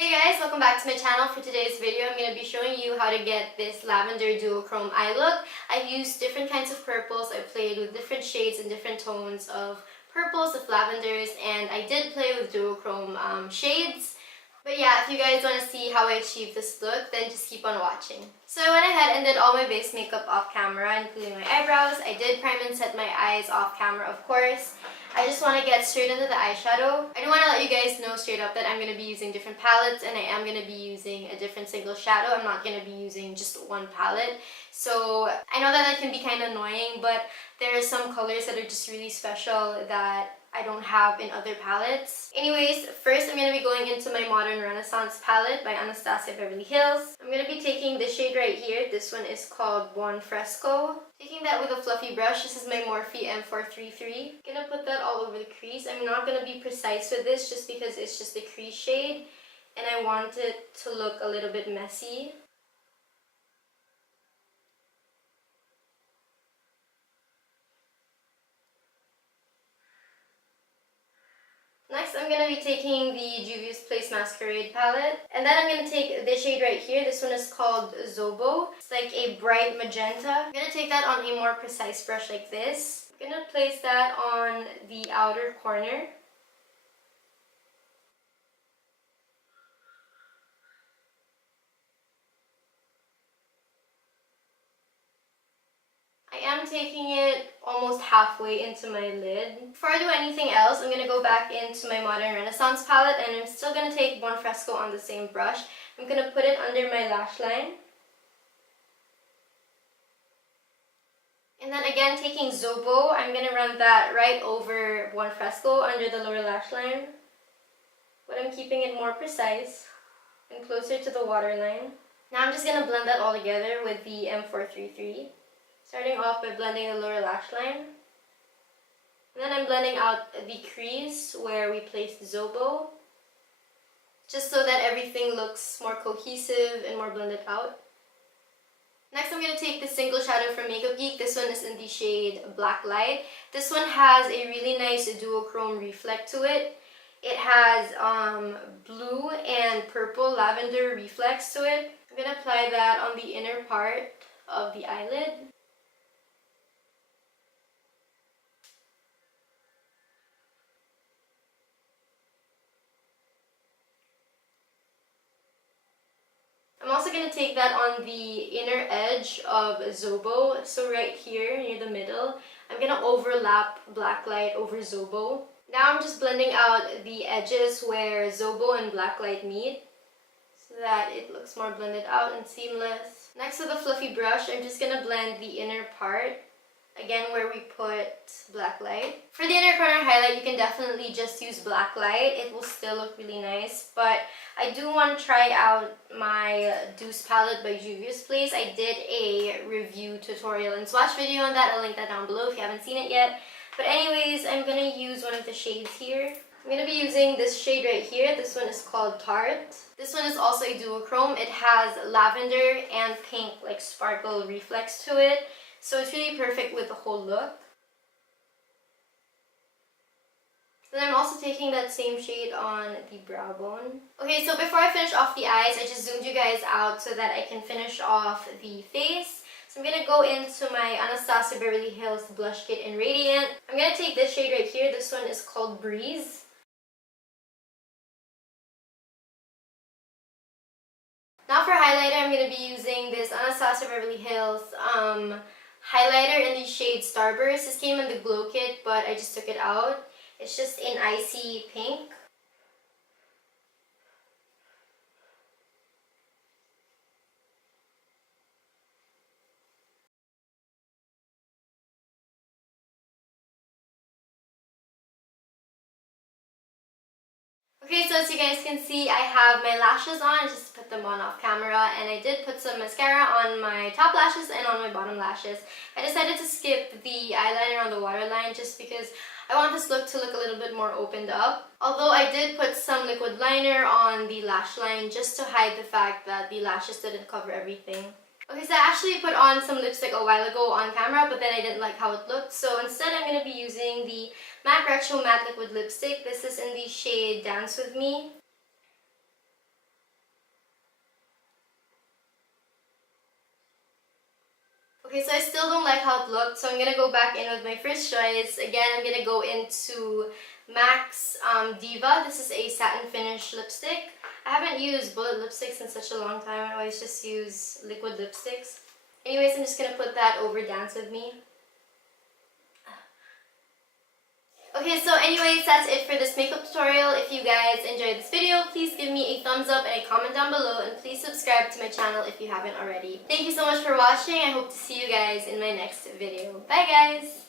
Hey guys, welcome back to my channel. For today's video, I'm going to be showing you how to get this lavender duochrome eye look. I've used different kinds of purples. I've played with different shades and different tones of purples, of lavenders, and I did play with duochrome shades. But yeah, if you guys want to see how I achieved this look, then just keep on watching. So I went ahead and did all my base makeup off camera, including my eyebrows. I did prime and set my eyes off camera, of course. I just want to get straight into the eyeshadow. I do want to let you guys know straight up that I'm going to be using different palettes and I am going to be using a different single shadow. I'm not going to be using just one palette. So I know that can be kind of annoying, but there are some colors that are just really special that I don't have in other palettes. Anyways, first I'm going to be going into my Modern Renaissance palette by Anastasia Beverly Hills. I'm going to be taking this shade right here. This one is called Buon Fresco. Taking that with a fluffy brush. This is my Morphe M433. I'm going to put that all over the crease. I'm not going to be precise with this just because it's just a crease shade and I want it to look a little bit messy. Next, I'm going to be taking the Juvia's Place Masquerade palette. And then I'm going to take this shade right here. This one is called Zobo. It's like a bright magenta. I'm going to take that on a more precise brush like this. I'm going to place that on the outer corner. I am taking it almost halfway into my lid. Before I do anything else, I'm going to go back into my Modern Renaissance palette and I'm still going to take Buon Fresco on the same brush. I'm going to put it under my lash line. And then again, taking Zobo, I'm going to run that right over Buon Fresco under the lower lash line. But I'm keeping it more precise and closer to the waterline. Now I'm just going to blend that all together with the M433. Starting off by blending the lower lash line. And then I'm blending out the crease where we placed Zobo. Just so that everything looks more cohesive and more blended out. Next I'm going to take the single shadow from Makeup Geek. This one is in the shade Blacklight. This one has a really nice duochrome reflect to it. It has blue and purple lavender reflex to it. I'm going to apply that on the inner part of the eyelid. I'm also going to take that on the inner edge of Zobo, so right here near the middle. I'm going to overlap Blacklight over Zobo. Now I'm just blending out the edges where Zobo and Blacklight meet so that it looks more blended out and seamless. Next, with a fluffy brush, I'm just going to blend the inner part, again where we put Blacklight. For the inner corner highlight, you can definitely just use Blacklight. It will still look really nice, but I do want to try out my Douce palette by Juvia's Place. I did a review tutorial and swatch video on that. I'll link that down below if you haven't seen it yet. But anyways, I'm going to use one of the shades here. I'm going to be using this shade right here. This one is called Tart. This one is also a duochrome. It has lavender and pink like sparkle reflex to it. So it's really perfect with the whole look. Then I'm also taking that same shade on the brow bone. Okay, so before I finish off the eyes, I just zoomed you guys out so that I can finish off the face. So I'm going to go into my Anastasia Beverly Hills Blush Kit in Radiant. I'm going to take this shade right here. This one is called Breeze. Now for highlighter, I'm going to be using this Anastasia Beverly Hills highlighter in the shade Starburst. This came in the glow kit, but I just took it out. It's just in icy pink. Okay, so as you guys can see, I have my lashes on. I just put them on off camera, and I did put some mascara on my top lashes and on my bottom lashes. I decided to skip the eyeliner on the waterline just because I want this look to look a little bit more opened up. Although I did put some liquid liner on the lash line just to hide the fact that the lashes didn't cover everything. Okay, so I actually put on some lipstick a while ago on camera, but then I didn't like how it looked. So instead, I'm going to be using the MAC Retro Matte Liquid Lipstick. This is in the shade Dance With Me. Okay, so I still don't like how it looked, so I'm gonna go back in with my first choice. Again, I'm gonna go into MAC's Diva. This is a satin finish lipstick. I haven't used bullet lipsticks in such a long time. I always just use liquid lipsticks. Anyways, I'm just gonna put that over Dance With Me. Okay, so anyways, that's it for this makeup tutorial. If you guys enjoyed this video, please give me a thumbs up and a comment down below, and please subscribe to my channel if you haven't already. Thank you so much for watching. I hope to see you guys in my next video. Bye guys!